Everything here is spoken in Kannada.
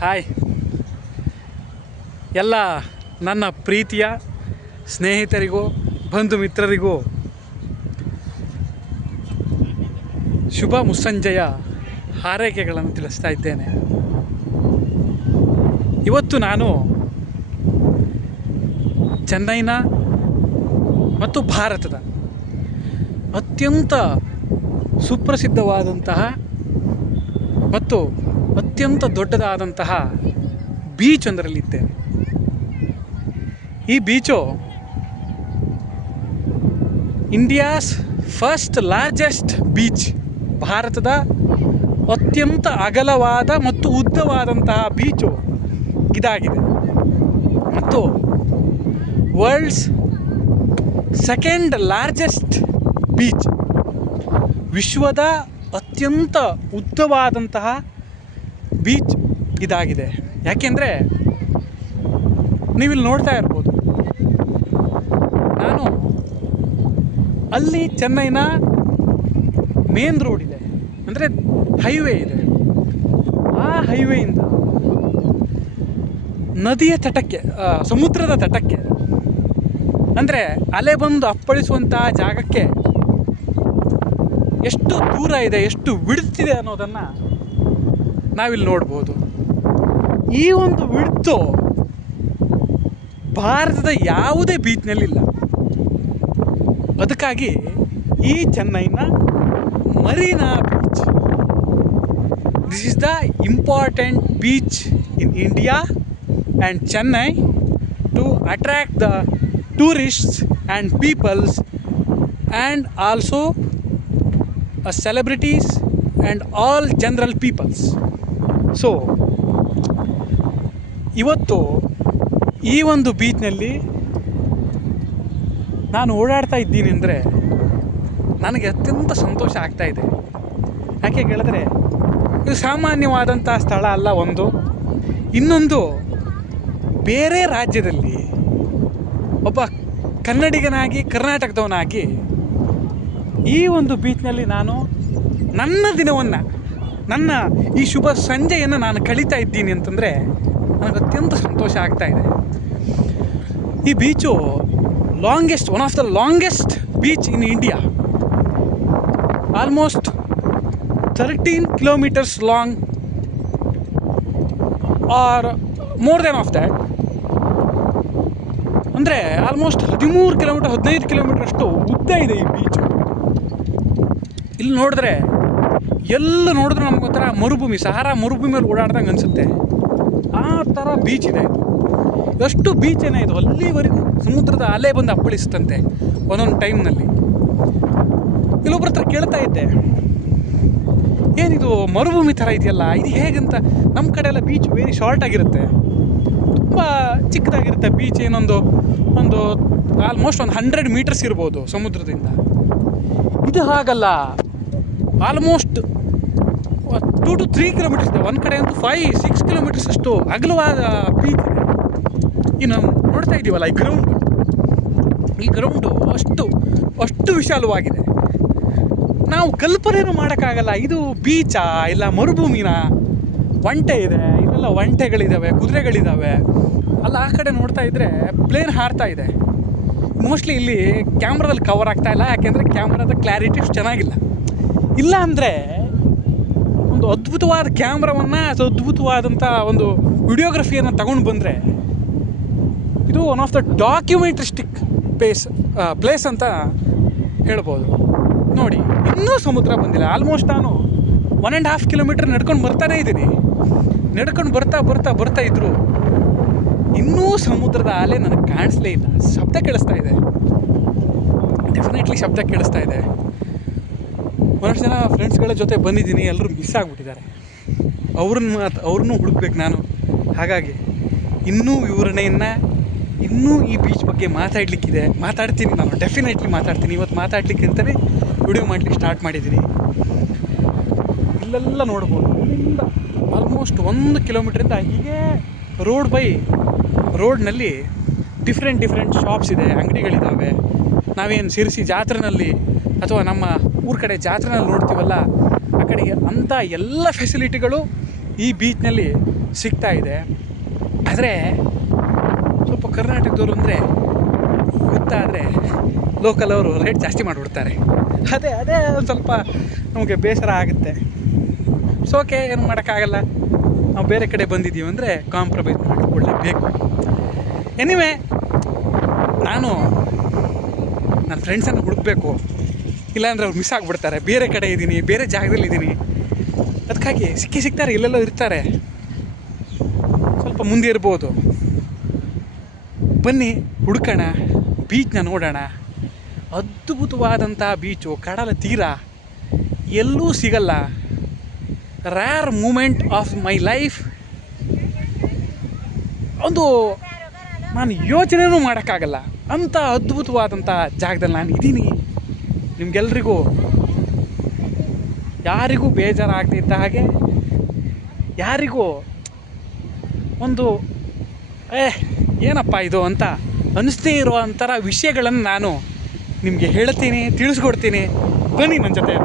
ಹಾಯ್ ಎಲ್ಲ ನನ್ನ ಪ್ರೀತಿಯ ಸ್ನೇಹಿತರಿಗೂ ಬಂಧು ಮಿತ್ರರಿಗೂ ಶುಭ ಮುಸ್ಸಂಜೆಯ ಹಾರೈಕೆಗಳನ್ನು ತಿಳಿಸ್ತಾ ಇದ್ದೇನೆ. ಇವತ್ತು ನಾನು ಚೆನ್ನೈನ ಮತ್ತು ಭಾರತದ ಅತ್ಯಂತ ಸುಪ್ರಸಿದ್ಧವಾದಂತಹ ಮತ್ತು ಅತ್ಯಂತ ದೊಡ್ಡದಾದಂತಹ ಬೀಚ್ ಒಂದರಲ್ಲಿದ್ದೇನೆ. ಈ beach India's first largest beach, ಭಾರತದ ಅತ್ಯಂತ ಅಗಲವಾದ ಮತ್ತು ಉದ್ದವಾದಂತಹ ಬೀಚು ಇದಾಗಿದೆ. ಮತ್ತು ವರ್ಲ್ಡ್ಸ್ ಸೆಕೆಂಡ್ ಲಾರ್ಜೆಸ್ಟ್ ಬೀಚ್, ವಿಶ್ವದ ಅತ್ಯಂತ ಉದ್ದವಾದಂತಹ ಬೀಚ್ ಇದಾಗಿದೆ. ಯಾಕೆಂದರೆ ನೀವಿಲ್ಲಿ ನೋಡ್ತಾ ಇರ್ಬೋದು, ನಾನು ಅಲ್ಲಿ ಚೆನ್ನೈನ ಮೇನ್ ರೋಡ್ ಇದೆ, ಅಂದರೆ ಹೈವೇ ಇದೆ. ಆ ಹೈವೇಯಿಂದ ನದಿಯ ತಟಕ್ಕೆ, ಸಮುದ್ರದ ತಟಕ್ಕೆ, ಅಂದರೆ ಅಲೆ ಬಂದು ಅಪ್ಪಳಿಸುವಂತಹ ಜಾಗಕ್ಕೆ ಎಷ್ಟು ದೂರ ಇದೆ, ಎಷ್ಟು ವಿಡ್ತಿದೆ ಅನ್ನೋದನ್ನು ನಾವಿಲ್ಲಿ ನೋಡ್ಬೋದು. ಈ ಒಂದು ವಿಡ್ತು ಭಾರತದ ಯಾವುದೇ ಬೀಚ್ನಲ್ಲಿಲ್ಲ. ಅದಕ್ಕಾಗಿ ಈ ಚೆನ್ನೈನ Marina beach, this is the important beach in India and Chennai to attract the tourists and peoples and also celebrities and all general peoples. So ಇವತ್ತು ಈ ಒಂದು ಬೀಚ್ನಲ್ಲಿ ನಾನು ಓಡಾಡ್ತಾ ಇದ್ದೀನಿ ಅಂದರೆ ನನಗೆ ಅತ್ಯಂತ ಸಂತೋಷ ಆಗ್ತಾಯಿದೆ. ಯಾಕೆ ಹೇಳಿದ್ರೆ ಇದು ಸಾಮಾನ್ಯವಾದಂಥ ಸ್ಥಳ ಅಲ್ಲ. ಇನ್ನೊಂದು ಬೇರೆ ರಾಜ್ಯದಲ್ಲಿ ಒಬ್ಬ ಕನ್ನಡಿಗನಾಗಿ, ಕರ್ನಾಟಕದವನಾಗಿ ಈ ಒಂದು ಬೀಚ್ನಲ್ಲಿ ನಾನು ನನ್ನ ದಿನವನ್ನು, ನನ್ನ ಈ ಶುಭ ಸಂಜೆಯನ್ನು ನಾನು ಕಳೀತಾ ಇದ್ದೀನಿ ಅಂತಂದರೆ ನನಗೆ ಅತ್ಯಂತ ಸಂತೋಷ ಆಗ್ತಾಯಿದೆ. ಈ beach one of the longest beach in India, almost 13 kilometers long or more then of that. ಅಂದರೆ ಆಲ್ಮೋಸ್ಟ್ 13 ಕಿಲೋಮೀಟರ್, 15 ಕಿಲೋಮೀಟರ್ ಅಷ್ಟು ಉದ್ದ ಇದೆ ಈ ಬೀಚು. ಇಲ್ಲಿ ನೋಡಿದ್ರೆ ನೋಡಿದ್ರೆ ನಮಗೊಂಥರ ಮರುಭೂಮಿ, ಸಹಾರಾ ಮರುಭೂಮಿಯಲ್ಲಿ ಓಡಾಡ್ದಂಗೆ ಅನಿಸುತ್ತೆ. ಆ ಥರ ಬೀಚ್ ಇದೆ ಇದು. ಎಷ್ಟು ಬೀಚ್ ಏನೇ ಇದು, ಅಲ್ಲಿವರೆಗೂ ಸಮುದ್ರದ ಅಲೆ ಬಂದು ಅಪ್ಪಳಿಸ್ತಂತೆ ಒಂದೊಂದು ಟೈಮ್ನಲ್ಲಿ. ಇಲ್ಲೊಬ್ಬರ ಹತ್ರ ಕೇಳ್ತಾ ಇದ್ದೆ, ಏನಿದು ಮರುಭೂಮಿ ಥರ ಇದೆಯಲ್ಲ, ಇದು ಹೇಗಂತ. ನಮ್ಮ ಕಡೆ ಎಲ್ಲ ಬೀಚ್ ವೆರಿ ಶಾರ್ಟ್ ಆಗಿರುತ್ತೆ, ತುಂಬ ಚಿಕ್ಕದಾಗಿರುತ್ತೆ ಬೀಚ್. ಒಂದು ಆಲ್ಮೋಸ್ಟ್ 100 ಮೀಟರ್ಸ್ ಇರ್ಬೋದು ಸಮುದ್ರದಿಂದ. ಇದು ಹಾಗಲ್ಲ, ಆಲ್ಮೋಸ್ಟ್ 2 to 3 ಕಿಲೋಮೀಟರ್ಸ್ ಇದೆ. ಒಂದು ಕಡೆ ಅಂತೂ 5-6 ಕಿಲೋಮೀಟರ್ಸ್ ಅಷ್ಟು ಅಗಲವಾದ ಬೀಚ್ ಇದೆ. ಇನ್ನು ನೋಡ್ತಾ ಇದ್ದೀವಲ್ಲ ಈ ಗ್ರೌಂಡು ಅಷ್ಟು ವಿಶಾಲವಾಗಿದೆ. ನಾವು ಕಲ್ಪನೆಯೂ ಮಾಡೋಕ್ಕಾಗಲ್ಲ, ಇದು ಬೀಚಾ ಇಲ್ಲ ಮರುಭೂಮಿನ. ಒಂಟೆ ಇದೆ, ಇಲ್ಲೆಲ್ಲ ಒಂಟೆಗಳಿದ್ದಾವೆ, ಕುದುರೆಗಳಿದ್ದಾವೆ. ಅಲ್ಲ ಆ ಕಡೆ ನೋಡ್ತಾ ಇದ್ದರೆ ಪ್ಲೇನ್ ಹಾರ್ತಾ ಇದೆ. ಮೋಸ್ಟ್ಲಿ ಇಲ್ಲಿ ಕ್ಯಾಮ್ರಾದಲ್ಲಿ ಕವರ್ ಆಗ್ತಾ ಇಲ್ಲ, ಯಾಕೆಂದರೆ ಕ್ಯಾಮ್ರಾದ ಕ್ಲಾರಿಟಿ ಚೆನ್ನಾಗಿಲ್ಲ. ಇಲ್ಲ ಅಂದರೆ ಒಂದು ಅದ್ಭುತವಾದ ಕ್ಯಾಮ್ರಾವನ್ನು ಅಥವಾ ಅದ್ಭುತವಾದಂಥ ಒಂದು ವಿಡಿಯೋಗ್ರಫಿಯನ್ನು ತಗೊಂಡು ಬಂದರೆ ಇದು ಒನ್ ಆಫ್ ದ ಡಾಕ್ಯುಮೆಂಟ್ರಿಸ್ಟಿಕ್ ಪ್ಲೇಸ್ ಅಂತ ಹೇಳ್ಬೋದು. ನೋಡಿ, ಇನ್ನೂ ಸಮುದ್ರ ಬಂದಿಲ್ಲ. ಆಲ್ಮೋಸ್ಟ್ ನಾನು 1.5 ಕಿಲೋಮೀಟರ್ ನಡ್ಕೊಂಡು ಬರ್ತಾನೇ ಇದ್ದೀನಿ. ನಡ್ಕೊಂಡು ಬರ್ತಾ ಇದ್ರು ಇನ್ನೂ ಸಮುದ್ರದ ಅಲೆ ನನಗೆ ಕಾಣಿಸ್ಲೇ ಇಲ್ಲ. ಶಬ್ದ ಕೇಳಿಸ್ತಾ ಇದೆ, ಡೆಫಿನೆಟ್ಲಿ ಶಬ್ದ ಕೇಳಿಸ್ತಾ ಇದೆ. ಒಂದಷ್ಟು ಜನ ಫ್ರೆಂಡ್ಸ್ಗಳ ಜೊತೆ ಬಂದಿದ್ದೀನಿ, ಎಲ್ಲರೂ ಮಿಸ್ ಆಗಿಬಿಟ್ಟಿದ್ದಾರೆ. ಅವ್ರನ್ನೂ ಹುಡುಕ್ಬೇಕು ನಾನು. ಹಾಗಾಗಿ ಇನ್ನೂ ವಿವರಣೆಯನ್ನು, ಇನ್ನೂ ಈ ಬೀಚ್ ಬಗ್ಗೆ ಮಾತಾಡ್ತೀನಿ ನಾನು, ಡೆಫಿನೆಟ್ಲಿ ಮಾತಾಡ್ತೀನಿ. ಇವತ್ತು ಮಾತಾಡಲಿಕ್ಕೆ ಅಂತಲೇ ವಿಡಿಯೋ ಮಾಡಲಿಕ್ಕೆ ಸ್ಟಾರ್ಟ್ ಮಾಡಿದ್ದೀನಿ. ಇಲ್ಲೆಲ್ಲ ನೋಡ್ಬೋದು, ಇಲ್ಲಿಂದ ಆಲ್ಮೋಸ್ಟ್ 1 ಕಿಲೋಮೀಟ್ರಿಂದ ಹೀಗೆ ರೋಡ್ನಲ್ಲಿ ಡಿಫ್ರೆಂಟ್ ಶಾಪ್ಸ್ ಇದೆ, ಅಂಗಡಿಗಳಿದ್ದಾವೆ. ನಾವೇನು ಶಿರಸಿ ಜಾತ್ರೆನಲ್ಲಿ ಅಥವಾ ನಮ್ಮ ಊರ ಕಡೆ ಜಾತ್ರೆನಲ್ಲಿ ನೋಡ್ತೀವಲ್ಲ, ಆ ಕಡೆಗೆ ಅಂಥ ಎಲ್ಲ ಫೆಸಿಲಿಟಿಗಳು ಈ ಬೀಚ್ನಲ್ಲಿ ಸಿಗ್ತಾ ಇದೆ. ಆದರೆ ಸ್ವಲ್ಪ ಕರ್ನಾಟಕದವರು ಅಂದರೆ ಗೊತ್ತಾದರೆ ಲೋಕಲ್ ಅವರು ರೇಟ್ ಜಾಸ್ತಿ ಮಾಡಿಬಿಡ್ತಾರೆ. ಅದೇ ಒಂದು ಸ್ವಲ್ಪ ನಮಗೆ ಬೇಸರ ಆಗುತ್ತೆ. ಸೊ ಓಕೆ, ಏನು ಮಾಡೋಕ್ಕಾಗಲ್ಲ. ನಾವು ಬೇರೆ ಕಡೆ ಬಂದಿದ್ದೀವಿ ಅಂದರೆ ಕಾಂಪ್ರಮೈಸ್ ಮಾಡಿಕೊಳ್ಳೇಬೇಕು. ಎನಿವೆ, ನಾನು ನನ್ನ ಫ್ರೆಂಡ್ಸನ್ನು ಹುಡುಕಬೇಕು, ಇಲ್ಲಾಂದರೆ ಅವ್ರು ಮಿಸ್ ಆಗಿಬಿಡ್ತಾರೆ. ಬೇರೆ ಕಡೆ ಇದ್ದೀನಿ, ಬೇರೆ ಜಾಗದಲ್ಲಿದ್ದೀನಿ. ಅದಕ್ಕಾಗಿ ಸಿಗ್ತಾರೆ, ಎಲ್ಲೆಲ್ಲೋ ಇರ್ತಾರೆ, ಸ್ವಲ್ಪ ಮುಂದೆ ಇರ್ಬೋದು. ಬನ್ನಿ ಹುಡುಕೋಣ, ಬೀಚ್ನ ನೋಡೋಣ. ಅದ್ಭುತವಾದಂಥ ಬೀಚು, ಕಡಲ ತೀರ ಎಲ್ಲೂ ಸಿಗಲ್ಲ. Rare moment of my life. ಒಂದು ನಾನು ಯೋಚನೆಯೂ ಮಾಡೋಕ್ಕಾಗಲ್ಲ ಅಂಥ ಅದ್ಭುತವಾದಂಥ ಜಾಗದಲ್ಲಿ ನಾನು ಇದ್ದೀನಿ. ನಿಮಗೆಲ್ರಿಗೂ ಯಾರಿಗೂ ಬೇಜಾರಾಗ್ತಿದ್ದ ಹಾಗೆ, ಯಾರಿಗೂ ಒಂದು ಏನಪ್ಪ ಇದು ಅಂತ ಅನ್ನಿಸ್ದೇ ಇರೋ ಅಂಥ ವಿಷಯಗಳನ್ನು ನಾನು ನಿಮಗೆ ಹೇಳ್ತೀನಿ, ತಿಳಿಸ್ಕೊಡ್ತೀನಿ. ಬನ್ನಿ ನನ್ನ ಜೊತೆ.